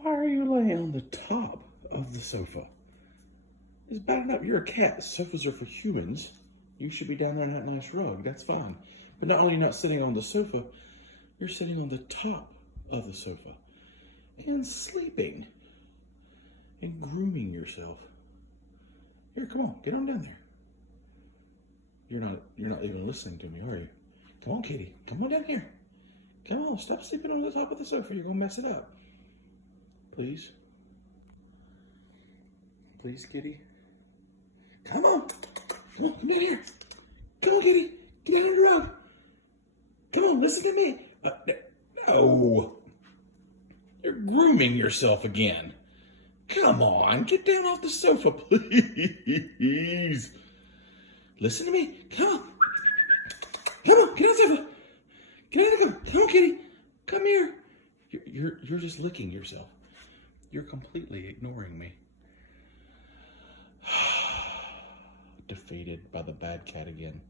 Why are you laying on the top of the sofa? It's bad enough you're a cat. Sofas are for humans. You should be down there on that nice rug. That's fine. But not only not sitting on the sofa, you're sitting on the top of the sofa and sleeping and grooming yourself. Here, come on, get on down there. You're not even listening to me, are you? Come on, kitty. Come on down here. Come on, stop sleeping on the top of the sofa. You're gonna mess it up. Please. Please, kitty. Come on. Come on, come down here. Come on, kitty. Get down on the rug. Come on, listen to me. No. You're grooming yourself again. Come on, get down off the sofa, please. Listen to me. Come on. Come on, get on the sofa. Get on the sofa. Come on, kitty. Come here. You're just licking yourself. You're completely ignoring me. Defeated by the bad cat again.